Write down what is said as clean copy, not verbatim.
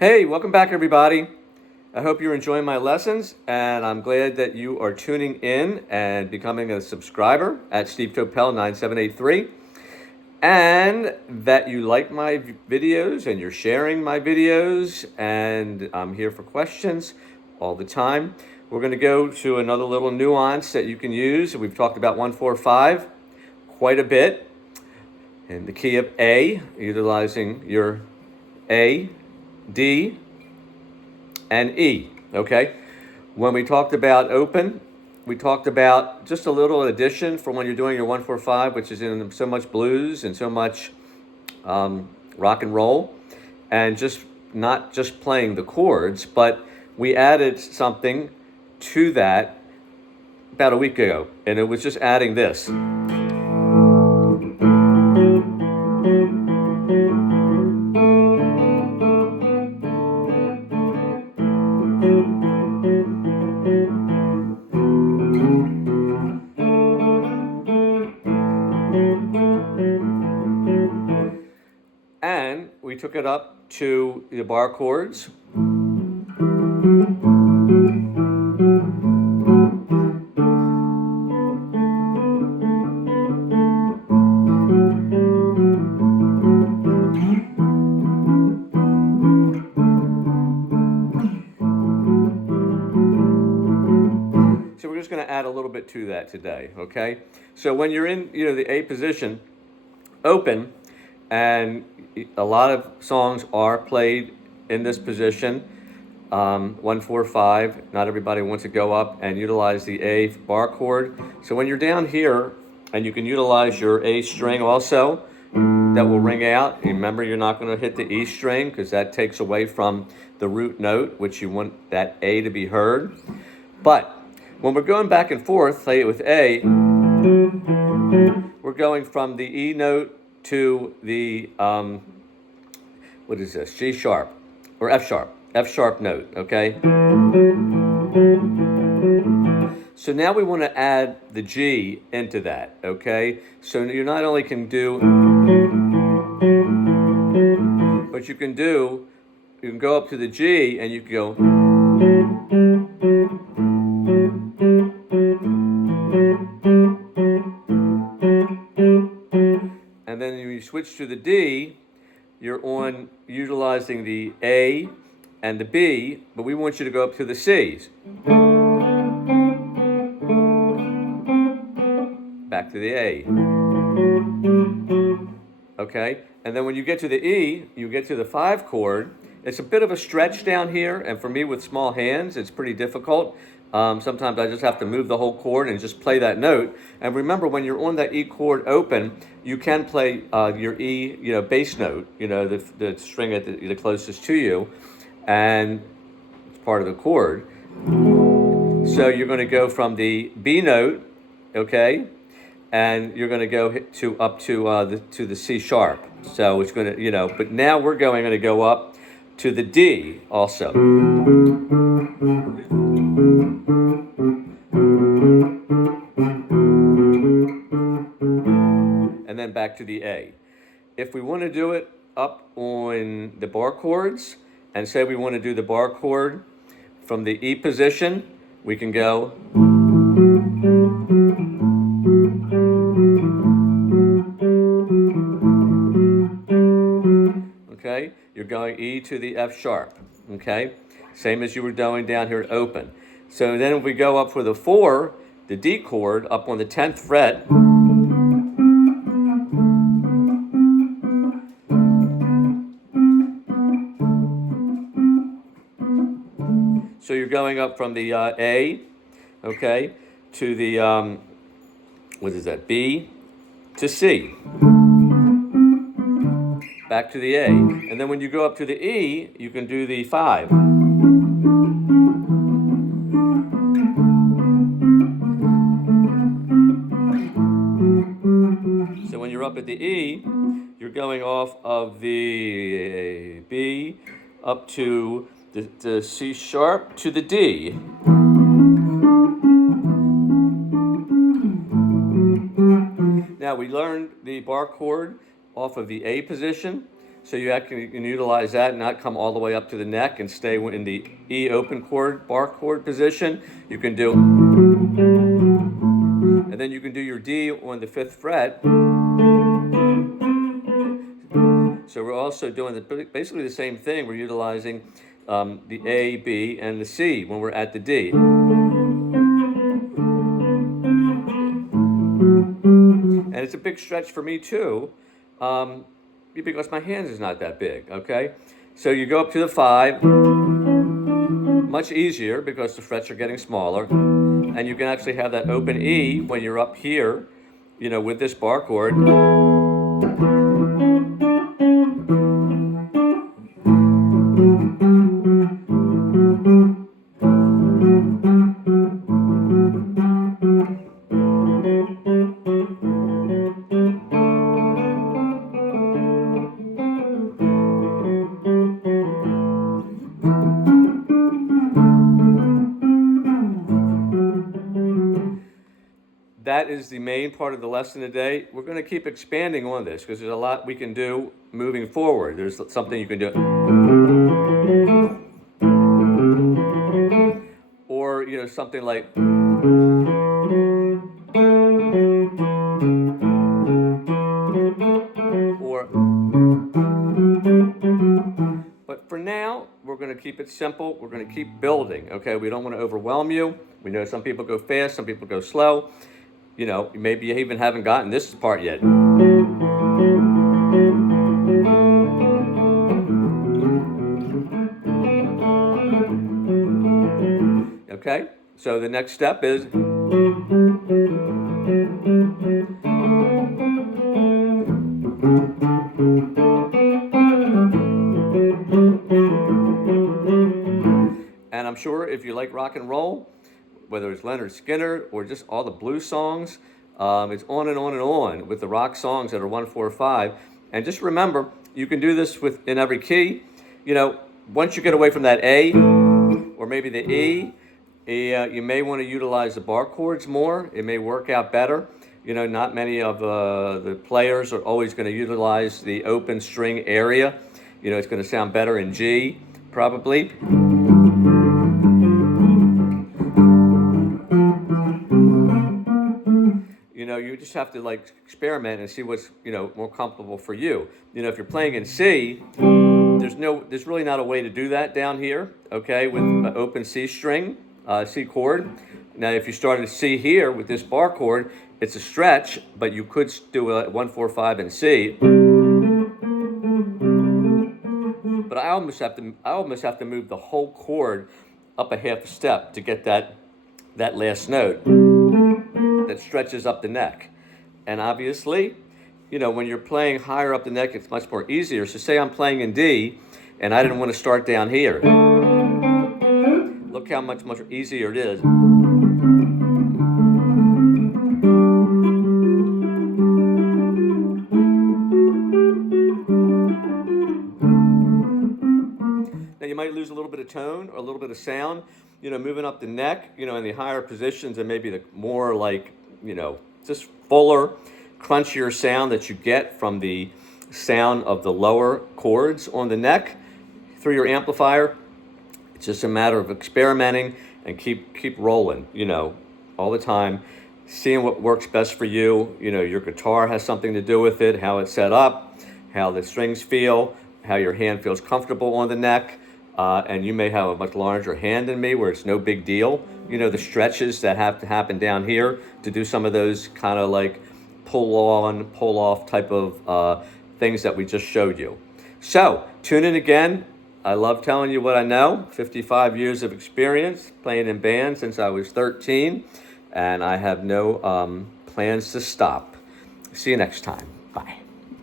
Hey, welcome back, everybody. I hope you're enjoying my lessons, and I'm glad that you are tuning in and becoming a subscriber at Steve Topel 9783, and that you like my videos and you're sharing my videos, and I'm here for questions all the time. We're going to go to another little nuance that you can use. We've talked about 145 quite a bit in the key of A, utilizing your A, D, and E, okay? When we talked about open, we talked about just a little addition for when you're doing your 145, which is in so much blues and so much rock and roll, and just not just playing the chords, but we added something to that about a week ago, and it was just adding this. And we took it up to the bar chords. So we're just going to add a little bit to that today, okay? So when you're in, the A position, open, and a lot of songs are played in this position, 1-4-5. Not everybody wants to go up and utilize the A bar chord. So when you're down here, and you can utilize your A string also, that will ring out. Remember, you're not going to hit the E string because that takes away from the root note, which you want that A to be heard. But when we're going back and forth, play it with A, we're going from the E note to the, what is this, G sharp, or F sharp note, okay? So now we want to add the G into that, okay? So you not only can do, but you can go up to the G and you can go, and then when you switch to the D, you're utilizing the A and the B, but we want you to go up to the C's. Back to the A. Okay? And then when you get to the E, you get to the 5 chord. It's a bit of a stretch down here, and for me with small hands, it's pretty difficult. Sometimes I just have to move the whole chord and just play that note. And remember, when you're on that E chord open, you can play your E, bass note, the string at the closest to you, and it's part of the chord. So you're going to go from the B note, okay, and you're going to go up to the C sharp. So it's going to, but now we're going to go up to the D also. And then back to the A. If we want to do it up on the bar chords, and say we want to do the bar chord from the E position, we can go. Okay, you're going E to the F sharp, okay? Same as you were doing down here at open. So then if we go up for the 4, the D chord, up on the 10th fret, so you're going up from the A, okay, to the, what is that, B to C. Back to the A. And then when you go up to the E, you can do the 5. So when you're up at the E, you're going off of the B up to the C sharp to the D. Now we learned the bar chord off of the A position. So you can utilize that and not come all the way up to the neck and stay in the E open chord, bar chord position. You can do, and then you can do your D on the 5th fret. So we're also doing basically the same thing. We're utilizing the A, B, and the C when we're at the D. And it's a big stretch for me too, because my hands is not that big, okay? So you go up to the 5, much easier because the frets are getting smaller, and you can actually have that open E when you're up here, with this bar chord. That is the main part of the lesson today. We're going to keep expanding on this because there's a lot we can do moving forward. There's something you can do. Or, something like. But for now, we're going to keep it simple. We're going to keep building, okay? We don't want to overwhelm you. We know some people go fast, some people go slow. Maybe you even haven't gotten this part yet. Okay, so the next step is and I'm sure if you like rock and roll, whether it's Leonard Skinner or just all the blues songs, it's on and on and on with the rock songs that are 1, 4, 5. And just remember, you can do this in every key. Once you get away from that A or maybe the E, you may want to utilize the bar chords more. It may work out better. Not many of the players are always going to utilize the open string area. It's going to sound better in G, probably. You just have to experiment and see what's more comfortable for you. If you're playing in C, there's really not a way to do that down here, okay, with an open C string, C chord. Now, if you started C here with this bar chord, it's a stretch, but you could do a 1, 4, 5 in C. But I almost have to move the whole chord up a half step to get that last note that stretches up the neck. And obviously, when you're playing higher up the neck, it's much more easier. So say I'm playing in D, and I didn't want to start down here. Look how much easier it is. Now you might lose a little bit of tone or a little bit of sound, moving up the neck, in the higher positions, and maybe the more just fuller, crunchier sound that you get from the sound of the lower chords on the neck through your amplifier. It's just a matter of experimenting and keep rolling, all the time, seeing what works best for you. Your guitar has something to do with it, how it's set up, how the strings feel, how your hand feels comfortable on the neck. And you may have a much larger hand than me where it's no big deal. The stretches that have to happen down here to do some of those kind of pull on, pull off type of things that we just showed you. So tune in again. I love telling you what I know. 55 years of experience playing in bands since I was 13. And I have no plans to stop. See you next time. Bye.